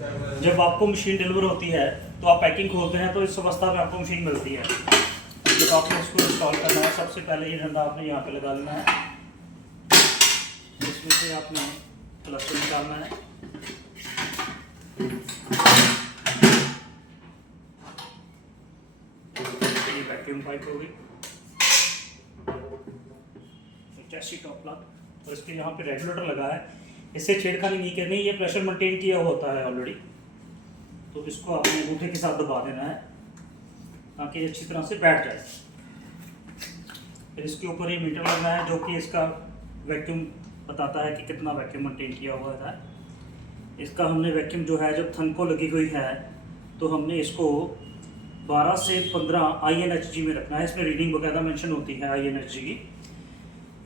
जब आपको machine deliver होती है तो आप पैकिंग खोलते हैं तो इस अवस्था में आपको मशीन मिलती है। जब आपने इसको इंस्टॉल करना है, सबसे पहले ये डंडा आपने यहाँ पे लगा लेना है, इसमें से आपने प्लस निकालना है। ये वैक्यूम पाइप होगी, चैसी टॉप प्लग, और इसके यहाँ पे रेगुलेटर लगा है। इससे छेड़खानी नहीं करनी, ये प्रेशर मेंटेन किया होता है ऑलरेडी। तो इसको आपने अंगूठे के साथ दबा देना है ताकि अच्छी तरह से बैठ जाए। फिर इसके ऊपर ये मीटर लगना है जो कि इसका वैक्यूम बताता है कि कितना वैक्यूम मेंटेन किया हुआ है। इसका हमने वैक्यूम जो है, जब थन को लगी हुई है तो हमने इसको 12 से 15 INHG में रखना है। इसमें रीडिंग वगैरह मेंशन होती है INHG की।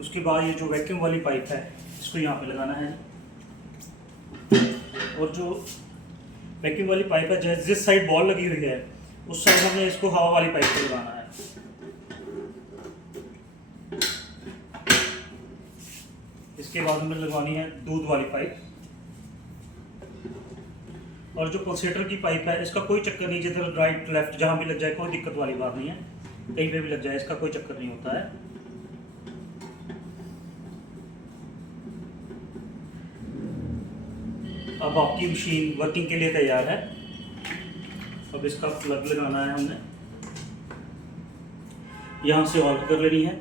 उसके बाद ये जो वैक्यूम वाली पाइप है इसको यहाँ पे लगाना है, और जो वैक्यूम वाली पाइप है जिस साइड बॉल लगी हुई है उस साइड हमने इसको हवा वाली पाइप पे लगाना है। इसके बाद हमें लगवानी है दूध वाली पाइप, और जो पल्सेटर की पाइप है इसका कोई चक्कर नहीं, जिधर राइट लेफ्ट जहाँ भी लग जाए कोई दिक्कत वाली बात नहीं है, कहीं पे भी लग जाए इसका कोई चक्कर नहीं होता है। अब आपकी मशीन वर्किंग के लिए तैयार है। अब इसका प्लग लगाना है हमने, यहाँ से ऑन कर लेनी है।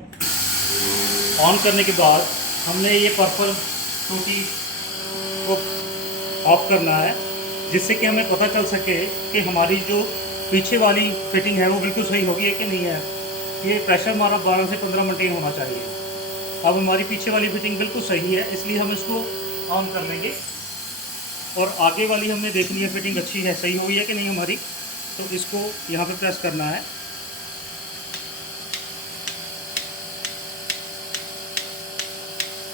ऑन करने के बाद हमने ये पर्पल टूटी को ऑफ करना है, जिससे कि हमें पता चल सके कि हमारी जो पीछे वाली फिटिंग है वो बिल्कुल सही होगी है कि नहीं है। ये प्रेशर हमारा 12 से 15 मेंटेन होना चाहिए। अब हमारी पीछे वाली फिटिंग बिल्कुल सही है, इसलिए हम इसको ऑन कर लेंगे। और आगे वाली हमने देखनी है फिटिंग अच्छी है, सही हुई है कि नहीं हमारी। तो इसको यहाँ पे प्रेस करना है।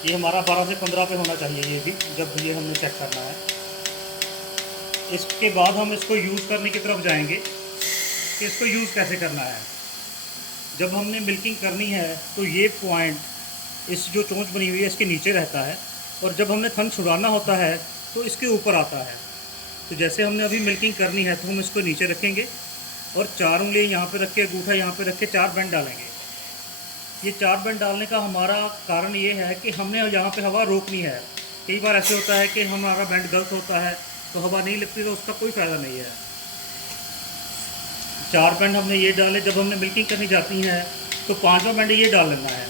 ये हमारा 12 से 15 पे होना चाहिए ये भी, जब ये हमने चेक करना है। इसके बाद हम इसको यूज़ करने की तरफ जाएंगे कि इसको यूज़ कैसे करना है। जब हमने मिल्किंग करनी है तो ये पॉइंट इस जो चोंच बनी हुई है इसके नीचे रहता है, और जब हमने थन छुड़ाना होता है तो इसके ऊपर आता है। तो जैसे हमने अभी मिल्किंग करनी है तो हम इसको नीचे रखेंगे और 4 उंगलियां यहाँ पे रख के, अंगूठा यहाँ पे रख के 4 बेंड डालेंगे। ये 4 बेंड डालने का हमारा कारण ये है कि हमने यहाँ पे हवा रोकनी है। कई बार ऐसे होता है कि हमारा बेंड गलत होता है तो हवा नहीं लगती, तो उसका कोई फ़ायदा नहीं है। 4 बेंड हमने ये डाले। जब हमने मिल्किंग करनी जाती है तो 5वां बेंड ये डाल लेना है।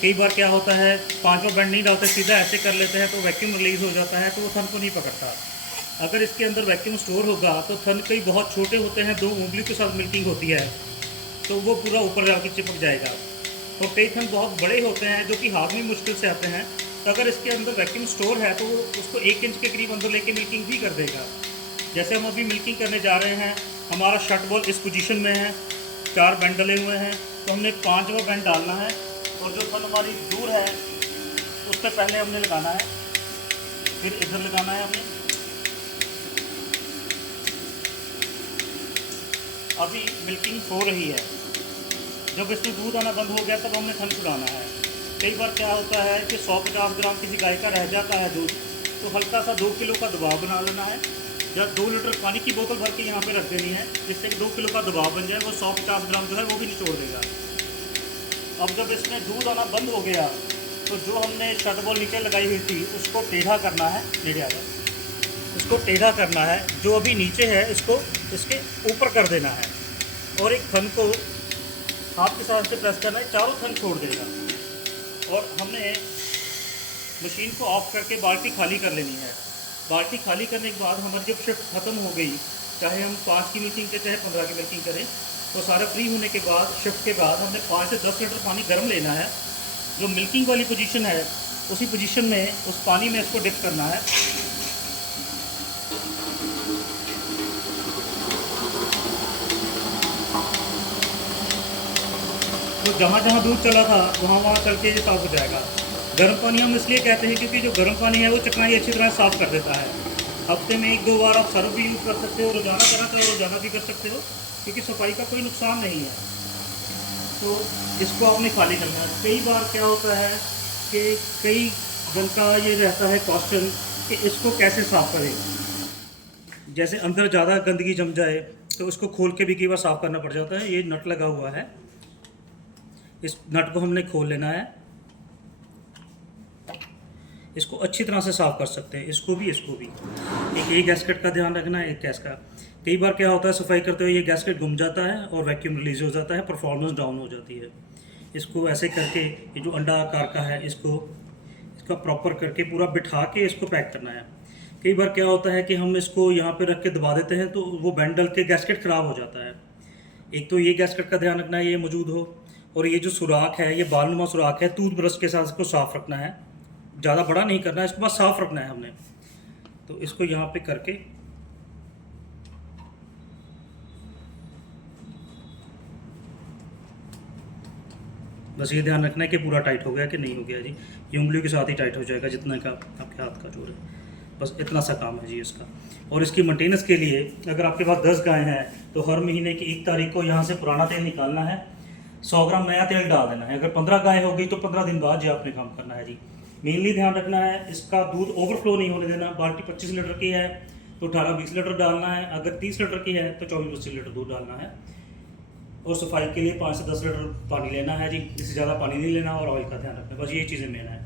कई बार क्या होता है 5वां बेंड नहीं डालते, सीधा ऐसे कर लेते हैं तो वैक्यूम रिलीज़ हो जाता है, तो वो थन को नहीं पकड़ता। अगर इसके अंदर वैक्यूम स्टोर होगा तो थन कई बहुत छोटे होते हैं, 2 उंगली के साथ मिल्किंग होती है तो वो पूरा ऊपर जाकर चिपक जाएगा। और कई थन बहुत बड़े होते हैं जो कि हाथ में मुश्किल से आते हैं, तो अगर इसके अंदर वैक्यूम स्टोर है तो वो उसको 1 इंच के करीब अंदर लेके मिल्किंग भी कर देगा। जैसे हम अभी मिल्किंग करने जा रहे हैं, हमारा शट बॉल इस पोजीशन में है, 4 बेंड डले हुए हैं, तो हमने 5वां बेंड डालना है, और जो थन हमारी दूर है उससे पहले हमने लगाना है, फिर इधर लगाना है हमने। अभी मिल्किंग हो रही है, जब इसमें दूध आना बंद हो गया तब हमने थन छुड़ाना है। कई बार क्या होता है कि 150 ग्राम किसी गाय का रह जाता है दूध, तो हल्का सा 2 किलो का दबाव बना लेना है, या 2 लीटर पानी की बोतल भर के यहाँ पे रख देनी है, जिससे कि 2 किलो का दबाव बन जाए। वो 150 ग्राम जो है वो भी निचोड़ देगा। अब जब इसमें दूध आना बंद हो गया तो जो हमने शट बॉल नीचे लगाई हुई थी उसको टेढ़ा करना है, उसको टेढ़ा करना है। जो अभी नीचे है इसको इसके ऊपर कर देना है, और एक थन को हाथ के साथ से प्रेस करना है, चारों थन छोड़ देगा। और हमने मशीन को ऑफ करके बाल्टी खाली कर लेनी है। बाल्टी खाली करने के बाद हमारी जब शिफ्ट ख़त्म हो गई, चाहे हम 5 की मिल्किंग करें चाहे 15 की मिल्किंग करें, तो सारा फ्री होने के बाद शिफ्ट के बाद हमने 5 से 10 लीटर पानी गर्म लेना है। जो मिल्किंग वाली पोजीशन है उसी पोजीशन में उस पानी में इसको डिप करना है। तो जहाँ जहाँ दूध चला था वहाँ वहाँ चल के ये साफ़ हो जाएगा। गर्म पानी हम इसलिए कहते हैं क्योंकि जो गर्म पानी है वो चिकनाई अच्छी तरह साफ़ कर देता है। हफ्ते में 1-2 बार आप सर्फ भी यूज़ कर सकते हो, रोज़ाना करना चाहो रोज़ाना भी कर सकते हो, क्योंकि सफाई का कोई नुकसान नहीं है। तो इसको आपने खाली करना है। कई बार क्या होता है कि कई जन का ये रहता है क्वेश्चन कि इसको कैसे साफ़ करें। जैसे अंदर ज़्यादा गंदगी जम जाए तो उसको खोल के भी कई बार साफ़ करना पड़ जाता है। ये नट लगा हुआ है, इस नट को हमने खोल लेना है। इसको अच्छी तरह से साफ़ कर सकते हैं, इसको भी एक ये गैस्केट का ध्यान रखना है, एक गैस का। कई बार क्या होता है सफाई करते हुए ये गैस्केट घूम जाता है और वैक्यूम रिलीज हो जाता है, परफॉर्मेंस डाउन हो जाती है। इसको ऐसे करके ये जो अंडा आकार का है इसका प्रॉपर करके पूरा बिठा के इसको पैक करना है। कई बार क्या होता है कि हम इसको यहाँ पे रख के दबा देते हैं तो वो बैंड डल के गैस्केट ख़राब हो जाता है। एक तो ये गैस्केट का ध्यान रखना है ये मौजूद हो, और ये जो सुराख है ये बालनुमा सुराख है, टूथ ब्रश के साथ इसको साफ़ रखना है, ज़्यादा बड़ा नहीं करना है, इसको बस साफ़ रखना है हमने। तो इसको यहाँ पे करके बस ये ध्यान रखना है कि पूरा टाइट हो गया कि नहीं हो गया जी। ये उंगलियों के साथ ही टाइट हो जाएगा जितना का आपके हाथ का जोर है, बस इतना सा काम है जी इसका। और इसकी मेंटेनेंस के लिए अगर आपके पास 10 गायें हैं तो हर महीने की 1 तारीख को यहाँ से पुराना तेल निकालना है, 100 ग्राम नया तेल डाल देना है। अगर 15 गायें हो गई तो 15 दिन बाद जी आपने काम करना है जी। मेनली ध्यान रखना है इसका दूध ओवरफ्लो नहीं होने देना। बाल्टी 25 लीटर की है तो 18-20 लीटर डालना है, अगर 30 लीटर की है तो 24-25 लीटर दूध डालना है। और सफाई के लिए 5 से 10 लीटर पानी लेना है जी, इससे ज़्यादा पानी नहीं लेना, और ऑयल का ध्यान रखना, बस ये चीज़ें मेन है।